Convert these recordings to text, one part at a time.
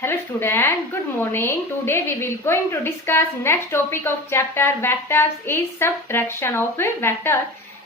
Hello student, good morning. Today we will going to discuss next topic of chapter vectors is subtraction of vector.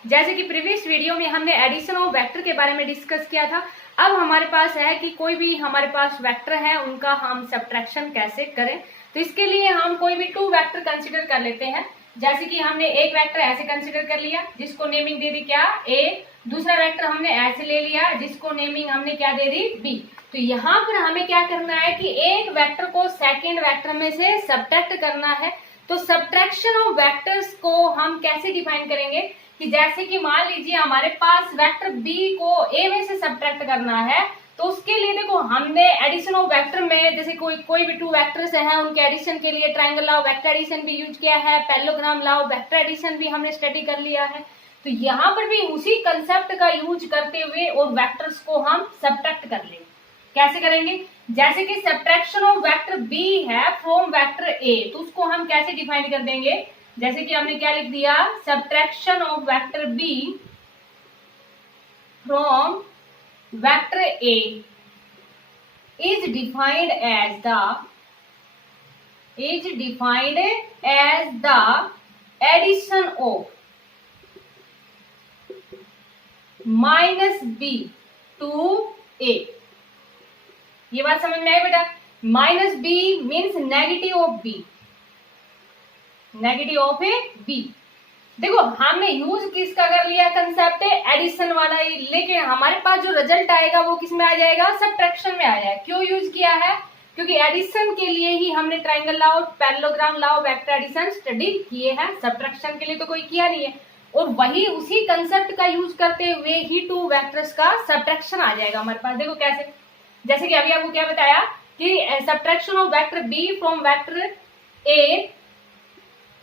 जैसे कि previous video में हमने addition of vector के बारे में discuss किया था। अब हमारे पास है कि कोई भी हमारे पास वेक्टर है उनका हम सब्ट्रैक्शन कैसे करें। तो इसके लिए हम कोई भी टू वेक्टर कंसिडर कर लेते हैं। जैसे कि हमने एक वेक्टर ऐसे कंसिडर कर लिया जिसको नेमिंग दे दी क्या ए, दूसरा वेक्टर हमने ऐसे ले लिया जिसको नेमिंग हमने क्या दे दी बी। तो यहाँ पर हमें क्या करना है कि एक वेक्टर को सेकेंड वेक्टर में से सब्ट्रैक्ट करना है। तो सब्ट्रैक्शन ऑफ वेक्टर्स को हम कैसे डिफाइन करेंगे कि जैसे कि मान लीजिए हमारे पास वेक्टर बी को ए में से सब्ट्रैक्ट करना है, तो उसके लिए देखो हमने एडिशन ऑफ वेक्टर में जैसे कोई भी टू वेक्टर्स हैं उनके एडिशन के लिए triangle law of vector addition भी यूज किया है, parallelogram law of vector addition भी हमने स्टडी कर लिया है। तो यहाँ पर भी उसी कंसेप्ट का यूज करते हुए और वेक्टर्स को हम सब्ट्रैक्ट कर लेंगे। कैसे करेंगे? जैसे कि सब्ट्रैक्शन ऑफ वेक्टर बी है फ्रॉम वेक्टर ए, तो उसको हम कैसे डिफाइन कर देंगे? जैसे कि हमने क्या लिख दिया, subtraction of vector B from vector A is defined as the addition of minus b to a। ये बात समझ में आई बेटा? Minus B means negative of B, negative of A B. देखो हमने यूज किसका कर लिया कंसेप्ट एडिशन वाला ही, लेकिन हमारे पास जो रिजल्ट आएगा वो किस में आ जाएगा? सब्ट्रैक्शन में आ जाएगा। क्यों यूज किया है? क्योंकि एडिशन के लिए ही हमने ट्रायंगल लॉ और parallelogram law of vector addition study किए हैं, सब्ट्रैक्शन के लिए तो कोई किया नहीं है। और वही उसी कंसेप्ट का यूज करते हुए ही टू वेक्टर्स का सब्ट्रैक्शन आ जाएगा हमारे पास। देखो कैसे, जैसे कि अभी आपको क्या बताया कि subtraction of vector B from vector A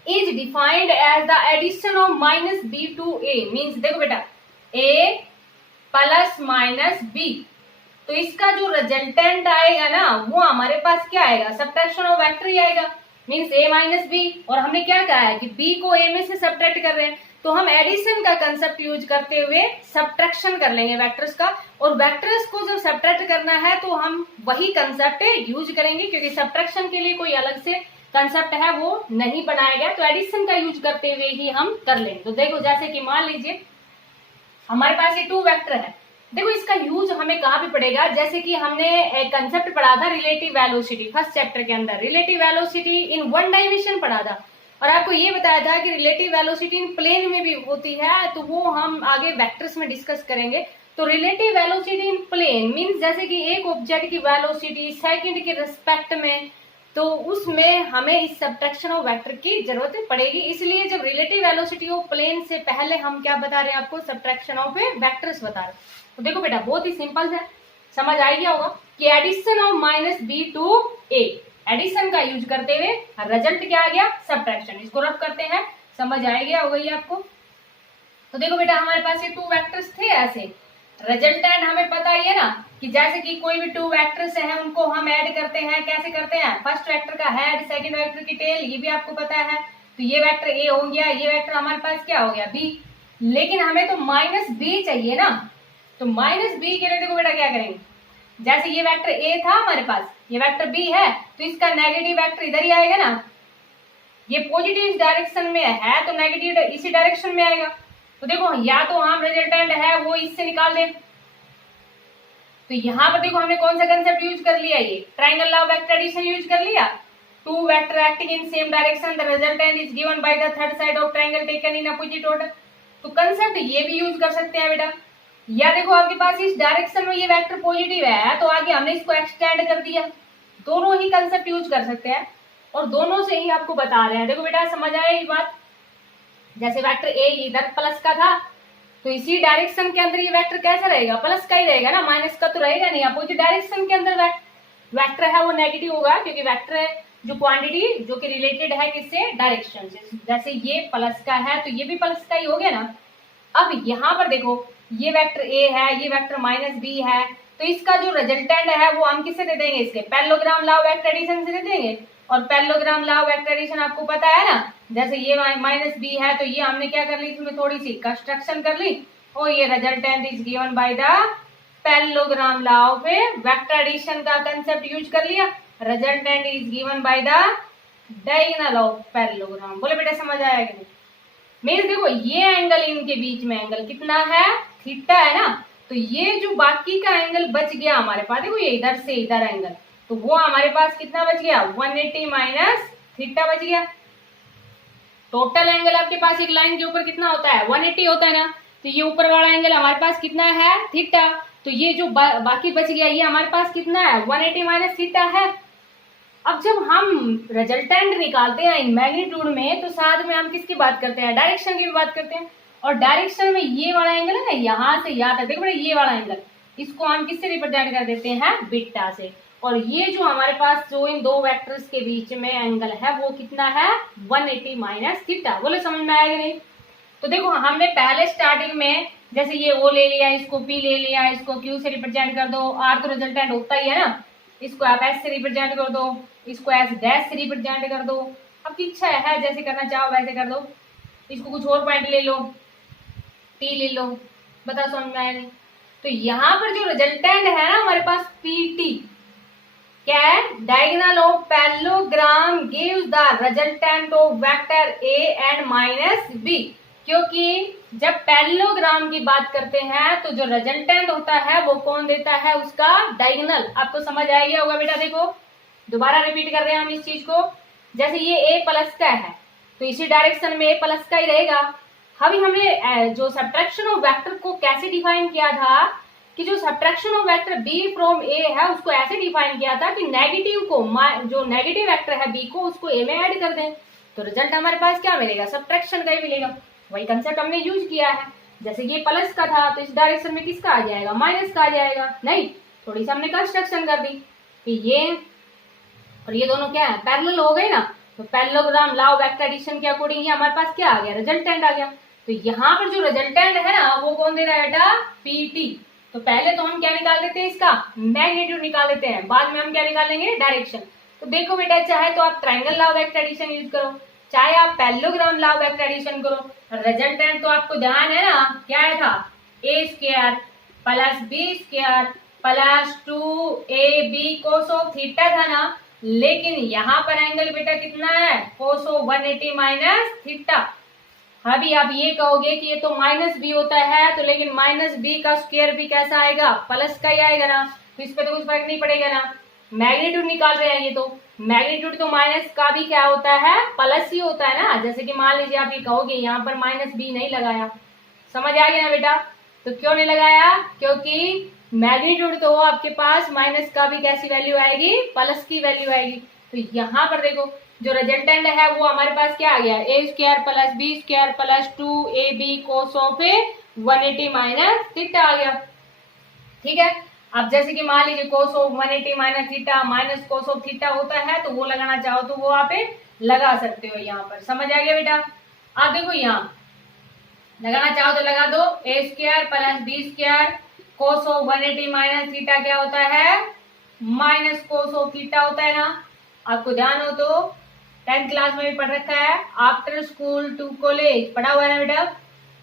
is defined as the addition of minus B to A. Means देखो बेटा ए प्लस माइनस बी, तो इसका जो रिजल्टेंट आएगा ना वो हमारे पास क्या आएगा? सब्ट्रैक्शन ऑफ वेक्टर ही आएगा। मीन्स ए माइनस बी, और हमने क्या कहा है कि बी को ए में से सब्ट्रैक्ट कर रहे हैं, तो हम एडिशन का कंसेप्ट यूज करते हुए सब्ट्रैक्शन कर लेंगे वेक्टर्स का। और वेक्टर्स को जब सब्ट्रैक्ट करना है तो हम वही कंसेप्ट यूज करेंगे, क्योंकि सब्ट्रैक्शन के लिए कोई अलग से कंसेप्ट है वो नहीं बनाया गया, तो एडिशन का यूज करते हुए ही हम कर लेंगे। तो देखो जैसे कि मान लीजिए हमारे पास ये टू वेक्टर है, देखो इसका यूज हमें कहाँ पे पड़ेगा? जैसे कि हमने एक कंसेप्ट पढ़ा था रिलेटिव वेलोसिटी, फर्स्ट चैप्टर के अंदर relative velocity in one dimension पढ़ा था, और आपको ये बताया था कि रिलेटिव वेलोसिटी इन प्लेन में भी होती है, तो वो हम आगे वेक्टर्स में डिस्कस करेंगे। तो relative velocity in plane means जैसे कि एक ऑब्जेक्ट की वेलोसिटी सेकंड के रिस्पेक्ट में, तो उसमें हमें इस सब्ट्रैक्शन ऑफ वेक्टर की जरूरत पड़ेगी। इसलिए जब रिलेटिव वेलोसिटी ऑफ प्लेन से पहले हम क्या बता रहे हैं आपको? सब्ट्रैक्शन ऑफ वेक्टर्स बता रहे हैं। तो देखो बेटा बहुत ही सिंपल है, समझ आ गया होगा कि addition of minus B to A, addition का यूज करते हुए रिजल्ट क्या आ गया? सब्ट्रैक्शन। इसको रफ करते हैं, समझ आ गया होगा ये आपको। तो देखो बेटा हमारे पास ये टू वेक्टर्स थे ऐसे, रिजल्टेंट हमें पता ही है ना कि जैसे कि कोई भी टू वेक्टर्स हैं उनको हम ऐड करते हैं। कैसे करते हैं? फर्स्ट वेक्टर का हेड, सेकंड वेक्टर की टेल, ये भी आपको पता है। तो ये वेक्टर ए हो गया, ये वेक्टर हमारे पास क्या हो गया? बी। लेकिन हमें तो माइनस बी चाहिए ना, तो माइनस बी के लिए देखो बेटा क्या करेंगे? जैसे ये वेक्टर ए था हमारे पास, ये वेक्टर बी है, तो इसका नेगेटिव वेक्टर इधर ही आएगा ना। ये पॉजिटिव डायरेक्शन में है तो नेगेटिव इसी डायरेक्शन में आएगा। तो देखो या तो हम रिजल्टेंट है वो इससे निकाल दें। तो यहाँ पर देखो हमने कौन सा कंसेप्ट यूज कर लिया? ये triangle law of vector addition use कर लिया। Two vector acting in same direction, the resultant is given by the third side of triangle taken in opposite order. तो कंसेप्ट ये भी यूज कर सकते हैं बेटा। या देखो आपके पास इस डायरेक्शन में ये वेक्टर पॉजिटिव है, तो आगे हमने इसको एक्सटेंड कर दिया। दोनों ही कंसेप्ट यूज कर सकते हैं और दोनों से ही आपको बता रहे हैं। देखो बेटा समझ आया ये बात? जैसे वेक्टर ए इधर प्लस का था, तो इसी डायरेक्शन के अंदर ये वेक्टर कैसा रहेगा? प्लस का ही रहेगा ना, माइनस का तो रहेगा नहीं। अपोजिट डायरेक्शन के अंदर वेक्टर है वो नेगेटिव होगा, क्योंकि वेक्टर है जो क्वांटिटी जो कि रिलेटेड है किससे? डायरेक्शन से। जैसे ये प्लस का है तो ये भी प्लस का ही हो गया ना। अब यहाँ पर देखो ये वेक्टर ए है, ये वेक्टर माइनस बी है, तो इसका जो रिजल्टेंट है वो हम किससे दे देंगे? इसके parallelogram law of vector addition से दे देंगे। और parallelogram law of vector addition आपको पता है ना, जैसे ये माइनस बी है तो ये हमने क्या कर ली? इसमें थोड़ी सी कंस्ट्रक्शन कर ली, और ये resultant is given by the parallelogram law of vector addition का कंसेप्ट यूज कर लिया, resultant is given by the diagonal of parallelogram. बोले बेटा समझ आया कि नहीं? मीन्स देखो ये एंगल इनके बीच में एंगल कितना है, थीटा है ना, तो ये जो बाकी का एंगल बच गया हमारे पास, देखो ये इधर से इधर एंगल, तो वो हमारे पास कितना बच गया, 180 माइनस थीटा बच गया। टोटल एंगल आपके पास एक लाइन के ऊपर कितना होता है, 180 होता है ना, तो ये ऊपर वाला एंगल हमारे पास कितना है, थीटा, तो ये जो बाकी बच गया ये हमारे पास कितना है, 180 माइनस थीटा है। अब जब हम रिजल्टेंट निकालते हैं इन मैग्नीट्यूड में, तो साथ में हम किसकी बात करते हैं, डायरेक्शन की भी बात करते हैं। और डायरेक्शन में ये वाला एंगल है ना, यहाँ से यहाँ तक, देखो ये वाला एंगल, इसको हम किससे रिप्रेजेंट कर देते हैं, बीटा से। और ये जो हमारे पास जो इन दो वेक्टर्स के बीच में एंगल है वो कितना है, 180 माइनस थीटा। बोले समझ में आएगा नहीं? तो देखो हमने पहले स्टार्टिंग में जैसे ये ओ ले लिया, इसको पी ले लिया, इसको क्यू से रिप्रेजेंट कर दो, आर तो रिजल्टेंट होता ही है ना, इसको आप एस से रिप्रेजेंट कर दो, इसको एस डैश से रिप्रेजेंट कर दो, आपकी इच्छा है जैसे करना चाहो वैसे कर दो। इसको कुछ और पॉइंट ले लो, पी ले लो, बता समझ में आया नहीं? तो यहाँ पर जो रिजल्टेंट है ना हमारे पास पीटी क्या है, diagonal of parallelogram gives the resultant of vector A and minus B. क्योंकि जब पैरेललोग्राम की बात करते हैं तो जो रिजल्टेंट होता है वो कौन देता है, उसका डायगोनल। आपको समझ आ गया होगा बेटा। देखो दोबारा रिपीट कर रहे हैं हम इस चीज को। जैसे ये ए प्लस का है तो इसी डायरेक्शन में ए प्लस का ही रहेगा। अभी हमने जो सब्ट्रैक्शन ऑफ वेक्टर को कैसे डिफाइन किया था कि जो subtraction of vector B from A है उसको ऐसे डिफाइन किया था कि नेगेटिव को, जो नेगेटिव वेक्टर है बी को, उसको ए में ऐड कर दें तो रिजल्ट हमारे पास क्या मिलेगा, सब्ट्रैक्शन का ही मिलेगा। वही कंसेप्ट हमने यूज किया है। जैसे ये प्लस का था तो इस डायरेक्शन में किसका आ जाएगा, माइनस का आ जाएगा। नहीं, थोड़ी सी हमने कंस्ट्रक्शन कर दी कि ये और ये दोनों क्या है, पैरेलल हो गए ना। तो parallelogram law of vector addition के अकॉर्डिंग ये हमारे पास क्या आ गया, रिजल्टेंट आ गया। तो यहाँ पर जो रिजल्टेंट है ना वो कौन दे रहा है बेटा, पीटी। तो पहले तो हम क्या निकाल देते हैं, इसका मैग्नीट्यूड निकाल देते हैं, बाद में हम क्या निकालेंगे, डायरेक्शन। तो देखो बेटा चाहे तो आप triangle law of vector addition use करो, चाहे आप parallelogram law of vector addition करो, रिजल्टेंट तो आपको ध्यान है ना क्या है था, A square plus B square plus 2ab cos of theta था ना। लेकिन यहाँ पर एंगल बेटा कितना है, कोस ऑफ 180 माइनस थीटा। अभी आप ये कहोगे कि ये तो माइनस बी होता है, तो लेकिन माइनस बी का स्क्वायर भी कैसा आएगा, प्लस का ही आएगा ना, तो इस पे तो कुछ फर्क नहीं पड़ेगा ना। मैग्नीट्यूड निकाल रहे हैं, ये तो मैग्नीट्यूड तो माइनस का भी क्या होता है, प्लस ही होता है ना। जैसे कि मान लीजिए आप ये कहोगे यहाँ पर माइनस बी नहीं लगाया, समझ आ गया ना बेटा। तो क्यों नहीं लगाया, क्योंकि मैग्नीट्यूड तो आपके पास माइनस का भी कैसी वैल्यू आएगी, प्लस की वैल्यू आएगी। तो यहाँ पर देखो जो रिजल्टेंट है वो हमारे पास क्या आ गया, A square plus B square plus 2ab cos of 180 minus theta आ गया। ठीक है, अब जैसे कि मान लीजिए cos of 180 minus theta minus cos of theta होता है, तो वो लगाना चाहो तो वो आप लगा सकते हो यहाँ पर। समझ आ गया बेटा। आप देखो यहाँ लगाना चाहो तो लगा दो, A square plus B square cos of 180 minus theta क्या होता है, माइनस कोस ऑफ थीटा होता है ना। आपको ध्यान हो तो 10th क्लास में भी पढ़ रखा है, आफ्टर स्कूल टू कॉलेज पढ़ा हुआ है ना बेटा।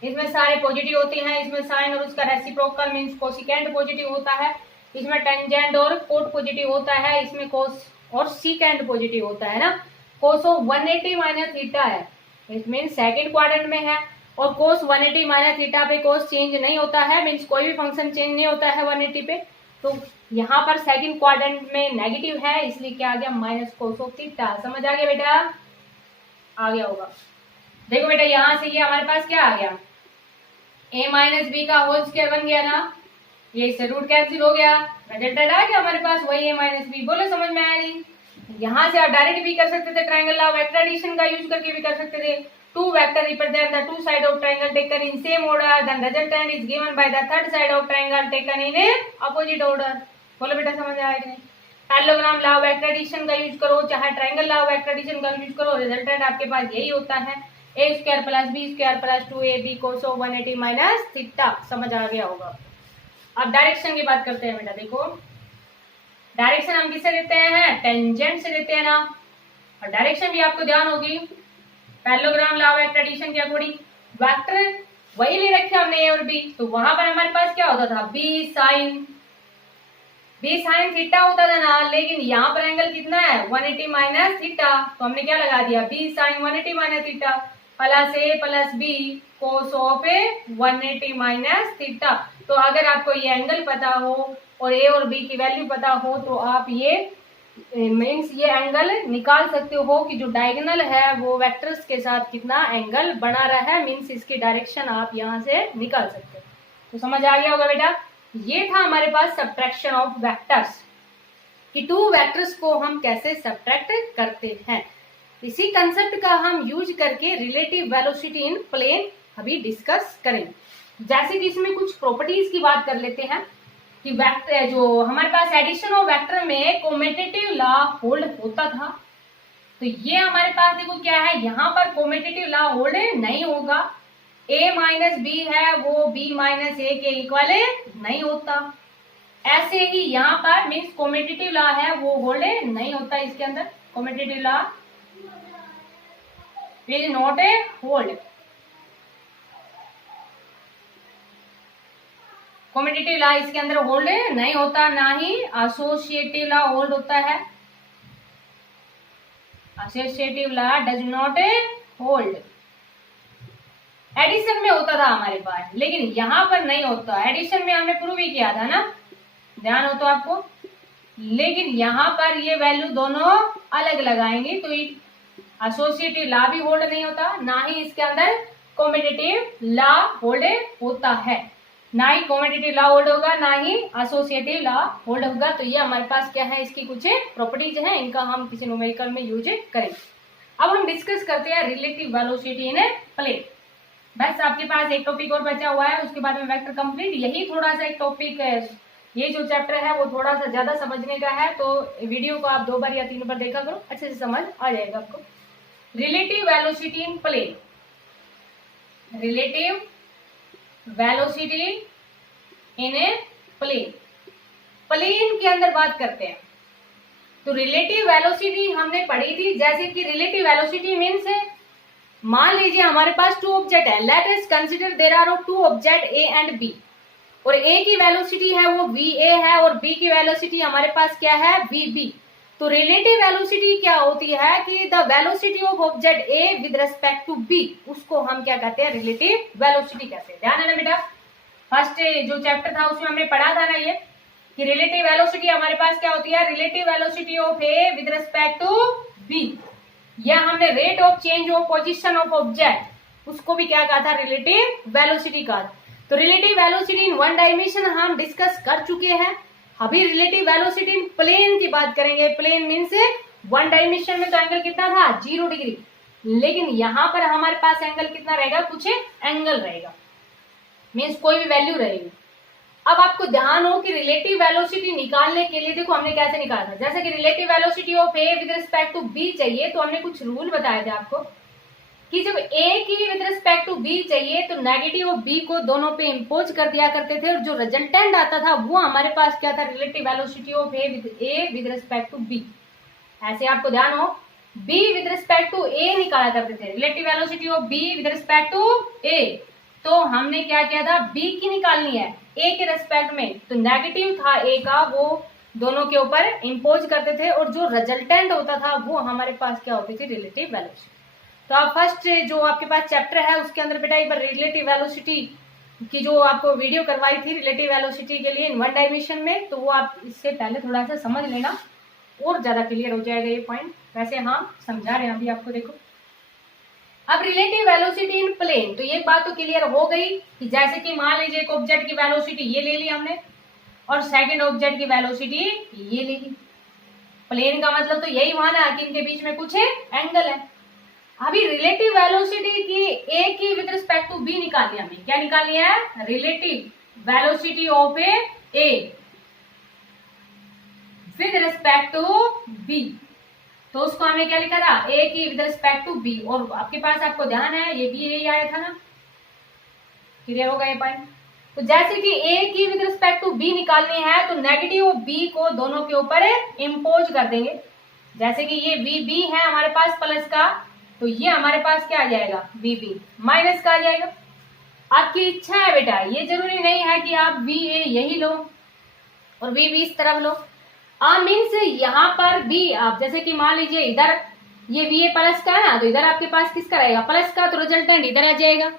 इसमें सारे पॉजिटिव होते हैं, इसमें साइन और उसका रेसिप्रोकल मींस कोसिकेंट पॉजिटिव होता है, इसमें टेंजेंट और कोट पॉजिटिव होता है, इसमें कोस और सीकेंट पॉजिटिव होता है ना। कोस ऑफ 180 माइनस थीटा है, इट मीन सेकंड क्वाड्रेंट में है, और कोस 180 माइनस थीटा पे कोस चेंज नहीं होता है, मींस कोई भी फंक्शन चेंज नहीं होता है 180 पे। तो यहाँ पर सेकंड क्वाड्रेंट में नेगेटिव है, इसलिए क्या आ गया, माइनस कोस ऑफ थीटा। समझ आ गया बेटा, आ गया होगा। देखो बेटा यहाँ से ये हमारे पास क्या आ गया, a माइनस बी का होल स्क्वायर बन गया ना, ये इससे रूट कैंसिल हो गया, रिजल्टेंट आ गया हमारे पास वही a माइनस बी। बोलो समझ में आया नहीं। यहाँ से आप डायरेक्ट भी कर सकते थे, triangle law of vector addition का यूज करके भी कर सकते थे। Two vector represent the two side of triangle taken in same order, then resultant is given by the third side of triangle taken in a opposite order. बोलो बेटा समझ आया कि नहीं। Parallelogram law of vector addition का use करो, चाहे triangle law of vector addition का यूज करो, रिजल्टेंट आपके पास यही होता है, A square plus B square plus 2ab cos of 180 minus theta. समझ आ गया होगा। अब डायरेक्शन की बात करते हैं बेटा। देखो डायरेक्शन हम किससे देते हैं, टेंजेंट से देते हैं ना। और डायरेक्शन भी आपको ध्यान होगी, parallelogram law of vector addition के अकॉर्डिंग वेक्टर वही ले रखे हमने ए और बी, तो वहां पर हमारे पास क्या होता था, बी साइन थीटा होता था ना, लेकिन यहाँ पर एंगल कितना है 180 माइनस थीटा, तो हमने क्या लगा दिया B sine 180 minus theta plus A plus B cos of A 180 minus theta. तो अगर आपको ये एंगल पता हो और ए और बी की वैल्यू पता हो तो आप ये मीन्स ये एंगल निकाल सकते हो कि जो डायगोनल है वो वेक्टर्स के साथ कितना एंगल बना रहा है, मीन्स इसकी डायरेक्शन आप यहाँ से निकाल सकते हो। तो समझ आ गया होगा बेटा। ये था हमारे पास सब्ट्रैक्शन ऑफ वेक्टर्स कि टू वेक्टर्स को हम कैसे सब्ट्रैक्ट करते हैं। इसी कंसेप्ट का हम यूज करके रिलेटिव वेलोसिटी इन प्लेन अभी डिस्कस करेंगे। जैसे कि इसमें कुछ प्रॉपर्टीज की बात कर लेते हैं कि वेक्टर जो हमारे पास एडिशन ऑफ वेक्टर में कोमेटेटिव लॉ होल्ड होता था, तो ये हमारे पास देखो क्या है, यहाँ पर कोमेटेटिव लॉ होल्ड नहीं होगा। a माइनस बी है वो b माइनस ए के इक्वल नहीं होता। ऐसे ही यहाँ पर मीन्स कोमेटेटिव लॉ है वो होल्ड नहीं होता, इसके अंदर commutative law is not a hold. Competitive law इसके अंदर होल्ड नहीं होता, ना ही एसोसिएटिव लॉ होल्ड होता है। Associative law does not hold. Addition में होता था हमारे पास, लेकिन यहां पर नहीं होता। एडिशन में हमने प्रूव ही किया था ना, ध्यान हो तो आपको। लेकिन यहां पर ये वैल्यू दोनों अलग लगाएंगे तो एसोसिएटिव लॉ भी होल्ड नहीं होता, ना ही इसके अंदर कॉम्पिटिटिव लॉ होल्ड होता है। ना ही कॉम्पिटिटिव लॉ होल्ड होगा, ना ही एसोसिएटिव लॉ होल्ड होगा। तो ये हमारे पास क्या है, इसकी कुछ प्रॉपर्टीज हैं, इनका हम किसी न्यूमेरिकल में यूज करेंगे। अब हम डिस्कस करते हैं रिलेटिव वेलोसिटी इन प्लेन। बस आपके पास एक टॉपिक और बचा हुआ है, उसके बाद में वेक्टर कंप्लीट। यही थोड़ा सा एक टॉपिक है, ये जो चैप्टर है वो थोड़ा सा ज्यादा समझने का है, तो वीडियो को आप 2 बार या 3 बार देखा करो, अच्छे से समझ आ जाएगा आपको। Relative velocity in plane, relative velocity in a plane, plane के अंदर बात करते हैं। तो रिलेटिव वेलोसिटी हमने पढ़ी थी, जैसे कि रिलेटिव वेलोसिटी मीन्स मान लीजिए हमारे पास 2 ऑब्जेक्ट है, let us consider there are 2 object A and B, और ए की वेलोसिटी है वो वी ए है और बी की वेलोसिटी हमारे पास क्या है वी बी। तो रिलेटिव वेलोसिटी क्या होती है कि the velocity of object A with respect to B, उसको हम क्या कहते हैं, रिलेटिव वेलोसिटी कहते हैं। ध्यान है ना बेटा, फर्स्ट जो चैप्टर था उसमें हमने पढ़ा था ना ये कि रिलेटिव वेलोसिटी हमारे पास क्या होती है, relative velocity of A with respect to B, या हमने rate of change of position of object, उसको भी क्या कहा था, रिलेटिव वेलोसिटी कहा। तो रिलेटिव वेलोसिटी इन 1 डायमेंशन हम डिस्कस कर चुके हैं। अभी रिलेटिव वेलोसिटी इन प्लेन की बात करेंगे। प्लेन मीन्स 1 डायमेंशन में तो एंगल कितना था 0 डिग्री, लेकिन यहां पर हमारे पास एंगल कितना रहेगा, कुछ एंगल रहेगा, मीन्स कोई भी वैल्यू रहेगी। अब आपको ध्यान हो कि रिलेटिव वेलोसिटी निकालने के लिए देखो हमने कैसे निकाला था, जैसे कि relative velocity of A with respect to B चाहिए तो हमने कुछ रूल बताए थे आपको कि जब ए की विद रिस्पेक्ट टू बी चाहिए तो नेगेटिव ऑफ बी को दोनों पे इम्पोज कर दिया करते थे, और जो रिजल्टेंट आता था वो हमारे पास क्या था, relative velocity of A with respect to B. ऐसे आपको ध्यान हो, B with respect to A निकाला करते थे, relative velocity of B with respect to A. तो हमने क्या किया था, बी की निकालनी है ए के रेस्पेक्ट में, तो नेगेटिव था ए का वो दोनों के ऊपर इम्पोज करते थे, और जो रिजल्टेंट होता था वो हमारे पास क्या होती थी, रिलेटिव वेलोसिटी। तो आप फर्स्ट जो आपके पास चैप्टर है उसके अंदर बेटा एक बार रिलेटिव वेलोसिटी की जो आपको वीडियो करवाई थी रिलेटिव वेलोसिटी के लिए इन 1 डायमेंशन में, तो वो आप इससे पहले थोड़ा सा समझ लेना और ज्यादा क्लियर हो जाएगा ये पॉइंट। वैसे हाँ समझा रहे हैं अभी आपको। देखो अब रिलेटिव वेलोसिटी इन प्लेन, तो ये बात तो क्लियर हो गई कि जैसे कि मान लीजिए एक ऑब्जेक्ट की वेलोसिटी ये ले ली हमने और सेकंड ऑब्जेक्ट की वेलोसिटी ये ले ली। प्लेन का मतलब तो यही हुआ ना कि इनके बीच में कुछ एंगल है। अभी रिलेटिव वेलोसिटी की ए की विद रिस्पेक्ट टू बी निकालनी है हमें, क्या निकालनी है, relative velocity of A with respect to B. तो उसको हमने क्या लिखा था, ए की विद रिस्पेक्ट टू बी, और आपके पास आपको ध्यान है ये भी यही आया था ना, क्लियर होगा ये पॉइंट। तो जैसे कि ए की विद रिस्पेक्ट टू बी निकालनी है तो नेगेटिव बी को दोनों के ऊपर इम्पोज कर देंगे। जैसे कि ये वी बी है हमारे पास प्लस का, तो ये हमारे पास क्या आ जाएगा, वी बी माइनस का आ जाएगा। आपकी इच्छा है बेटा, ये जरूरी नहीं है कि आप VA यही लो और VB इस तरफ लो। मीन्स यहाँ पर भी आप जैसे कि मान लीजिए इधर ये VA प्लस का है ना, तो इधर आपके पास किसका रहेगा, प्लस का, तो रिजल्टेंट इधर आ जाएगा।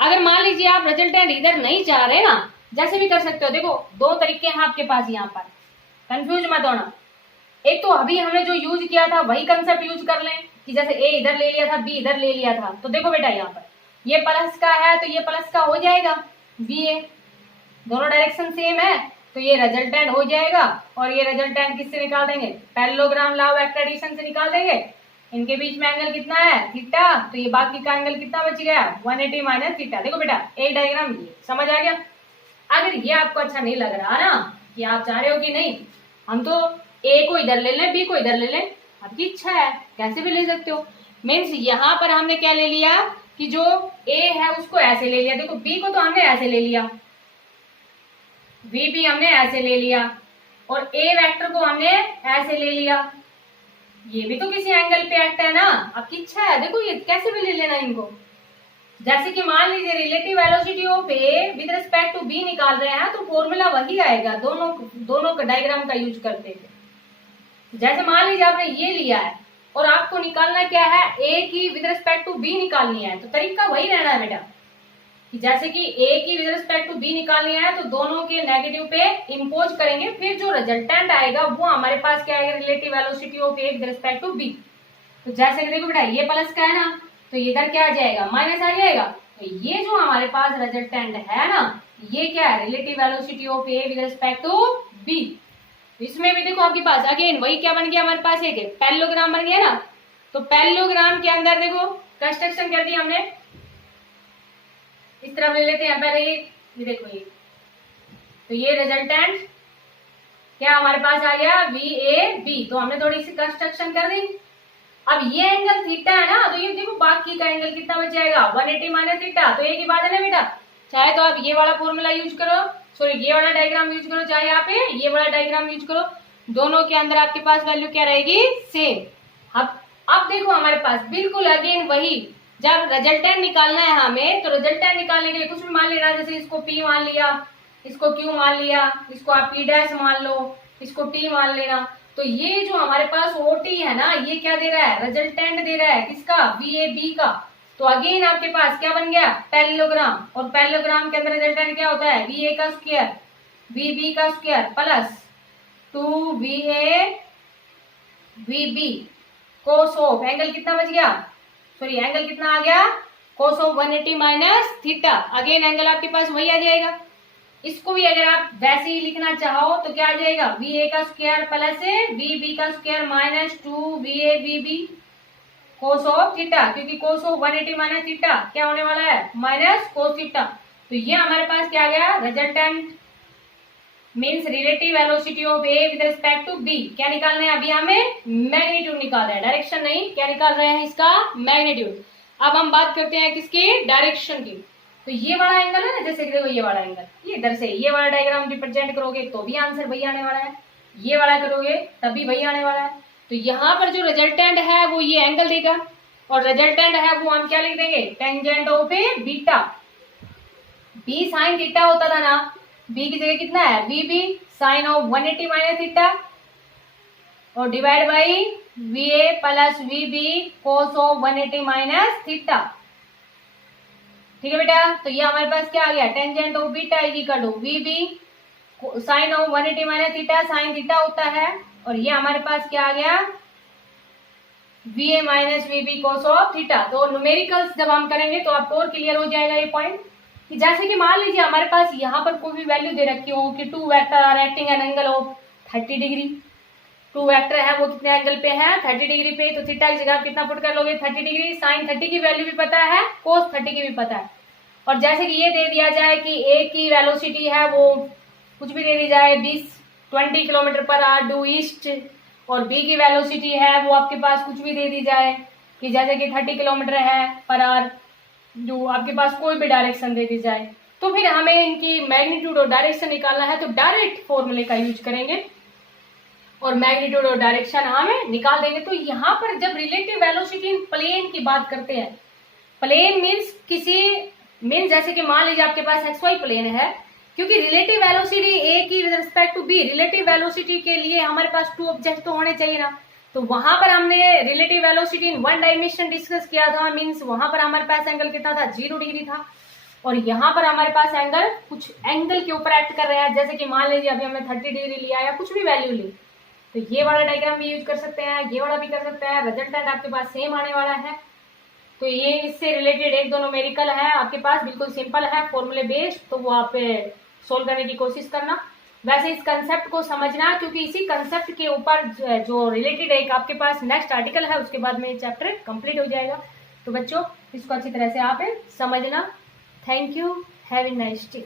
अगर मान लीजिए आप रिजल्टेंट इधर नहीं चाह रहे ना, जैसे भी कर सकते हो। देखो दो तरीके हैं आपके पास यहाँ पर, कंफ्यूज मत होना। एक तो अभी हमने जो यूज किया था वही कंसेप्ट यूज कर लें कि जैसे A इधर ले लिया था, B इधर ले लिया था। तो देखो बेटा यहाँ पर ये प्लस का है तो ये प्लस का हो जाएगा VA, दोनों डायरेक्शन सेम है तो ये रिजल्टेंट हो जाएगा। और ये रिजल्टेंट किससे निकाल देंगे, पैरेललोग्राम लॉ ऑफ एक्सट्रेडिशन से निकाल देंगे। इनके बीच में एंगल कितना है, थीटा, तो ये बाकी का एंगल कितना बच गया, 180 माइनस थीटा। देखो बेटा एक डायग्राम ये समझ आ गया। अगर ये आपको अच्छा नहीं लग रहा ना, कि आप चाह रहे हो कि नहीं हम तो A को इधर ले लें, B को इधर ले लें, आपकी इच्छा है, कैसे भी ले सकते हो। मीन्स यहाँ पर हमने क्या ले लिया कि जो A है उसको ऐसे ले लिया, देखो B को तो हमने ऐसे ले लिया, VB हमने ऐसे ले लिया, और A वेक्टर को हमने ऐसे ले लिया। ये भी तो किसी एंगल पे एक्ट है ना, आपकी इच्छा है, देखो ये कैसे भी ले लेना इनको। जैसे कि मान लीजिए relative velocity of A with respect to B निकाल रहे हैं तो फॉर्मूला वही आएगा, दोनों का डायग्राम का यूज करते थे। जैसे मान लीजिए आपने ये लिया है और आपको निकालना क्या है, A की विद रिस्पेक्ट टू B निकालनी है, तो तरीका वही रहना है बेटा कि जैसे कि A की विद रिस्पेक्ट टू B निकालनी है तो दोनों के नेगेटिव पे इम्पोज करेंगे, फिर जो रिजल्टेंट आएगा वो हमारे पास क्या आएगा, relative velocity of A with respect to B। तो जैसे कि देखो बेटा ये प्लस का है ना, तो इधर क्या आ जाएगा, माइनस आ जाएगा। तो ये जो हमारे पास रिजल्टेंट है ना, ये क्या है, relative velocity of A with respect to B। इसमें भी देखो आपके पास अगेन वही क्या बन गया, हमारे पास एक पैरेललोग्राम बन गया ना। तो पैरेललोग्राम के अंदर देखो कंस्ट्रक्शन कर दिया हमने, इस तरफ ले लेते हैं पहले ये देखो ये, तो ये रिजल्टेंट क्या हमारे पास आ गया VAB। तो हमने थोड़ी सी कंस्ट्रक्शन कर दी। अब ये एंगल थीटा है ना, तो ये देखो बाकी का एंगल कितना बच जाएगा, 180 माइनस थीटा। तो एक ही बात है ना बेटा, चाहे तो आप ये वाला फॉर्मूला यूज करो, सॉरी ये वाला डायग्राम यूज करो, चाहे आप ये वाला डायग्राम यूज करो, दोनों के अंदर आपके पास वैल्यू क्या रहेगी, सेम। अब देखो हमारे पास बिल्कुल अगेन वही, जब रिजल्टेंट निकालना है हमें तो रिजल्टेंट निकालने के लिए कुछ भी मान लेना, जैसे इसको P मान लिया, इसको Q मान लिया, इसको आप P' मान लो, इसको T मान लेना। तो ये जो हमारे पास OT है ना, ये क्या दे रहा है, रिजल्टेंट दे रहा है, किसका, VAB का। तो अगेन आपके पास क्या बन गया, पैरेललोग्राम, और पैरेललोग्राम के अंदर रिजल्टेंट क्या होता है, VA का स्क्वायर VB का square plus 2VA VB cos of angle कितना बच गया, सॉरी एंगल कितना आ गया, कोस of 180 minus theta. Again angle आपके पास वही आ जाएगा। इसको भी अगर आप वैसे ही लिखना चाहो तो क्या आ जाएगा, VA का स्क्वायर प्लस VB का square minus 2VA VB cos of theta, क्योंकि कोस ऑफ 180 माइनस थीटा क्या होने वाला है, माइनस कोस थीटा। तो ये हमारे पास क्या आ गया, resultant means relative velocity of A with respect to B। क्या निकालना है अभी हमें, मैग्नीट्यूड निकाल रहे हैं, डायरेक्शन नहीं, क्या निकाल रहे हैं, इसका मैग्नीट्यूड। अब हम बात करते हैं किसकी, डायरेक्शन की। तो ये वाला एंगल है ना, जैसे देखो ये वाला एंगल, ये इधर से ये वाला डायग्राम रिप्रेजेंट करोगे तो भी आंसर वही आने वाला है, ये वाला करोगे तभी वही आने वाला है। तो यहाँ पर जो रिजल्टेंट है वो ये एंगल देगा, और रिजल्टेंट है वो हम क्या लिख देंगे, tangent of a beta. B sine theta होता था ना, B की जगह कितना है, VB sine of 180 minus theta, और divide by VA plus VB cos of 180 minus theta. ठीक है बेटा, तो ये हमारे पास क्या आ गया, tangent of beta is equal to VB sine of 180 minus theta, sine theta होता है, और ये हमारे पास क्या आ गया, VA minus VB cos of theta. तो न्यूमेरिकल्स जब हम करेंगे तो आपको और क्लियर हो जाएगा ये पॉइंट, कि जैसे कि मान लीजिए हमारे पास यहाँ पर कोई भी वैल्यू दे रखी हो कि 2 vector are acting an angle of 30 degree. 2 vector है वो कितने एंगल पे है, 30 डिग्री पे। तो थीटा की जगह आप कितना पुट कर लोगे, 30 डिग्री। साइन 30 की वैल्यू भी पता है, कोस 30 की भी पता है। और जैसे कि ये दे दिया जाए कि A की वेलोसिटी है वो कुछ भी दे दी जाए 20 kilometre per hour due east, और B की वेलोसिटी है वो आपके पास कुछ भी दे दी जाए कि जैसे कि 30 किलोमीटर है पर आवर, जो आपके पास कोई भी डायरेक्शन दे दी जाए, तो फिर हमें इनकी मैग्नीट्यूड और डायरेक्शन निकालना है तो डायरेक्ट फॉर्मूले का यूज करेंगे और मैग्नीट्यूड और डायरेक्शन हमें निकाल देंगे। तो यहाँ पर जब रिलेटिव वेलोसिटी इन प्लेन की बात करते हैं, प्लेन मीन्स किसी मीन जैसे कि मान लीजिए आपके पास एक्स वाई प्लेन है, क्योंकि रिलेटिव वेलोसिटी ए की with respect to B, relative velocity के लिए हमारे पास 2 ऑब्जेक्ट तो होने चाहिए ना। तो वहां पर हमने relative velocity in 1 dimension discuss किया था, मीन्स वहां पर हमारे पास एंगल कितना था, 0 डिग्री था। और यहाँ पर हमारे पास एंगल कुछ एंगल के ऊपर एक्ट कर रहे हैं, जैसे कि मान लीजिए अभी हमने 30 डिग्री लिया या कुछ भी वैल्यू ली, तो ये वाला डायग्राम भी यूज कर सकते हैं, ये वाला भी कर सकते हैं, रिजल्टेंट आपके पास सेम आने वाला है। तो ये इससे रिलेटेड एक दो न्यूमेरिकल है आपके पास, बिल्कुल सिंपल है, फॉर्मूले बेस्ड, तो वो आप सोल्व करने की कोशिश करना। वैसे इस कंसेप्ट को समझना, क्योंकि इसी कंसेप्ट के ऊपर जो रिलेटेड एक आपके पास नेक्स्ट आर्टिकल है, उसके बाद में चैप्टर कंप्लीट हो जाएगा। तो बच्चों इसको अच्छी तरह से आप समझना। Thank you, have a nice day.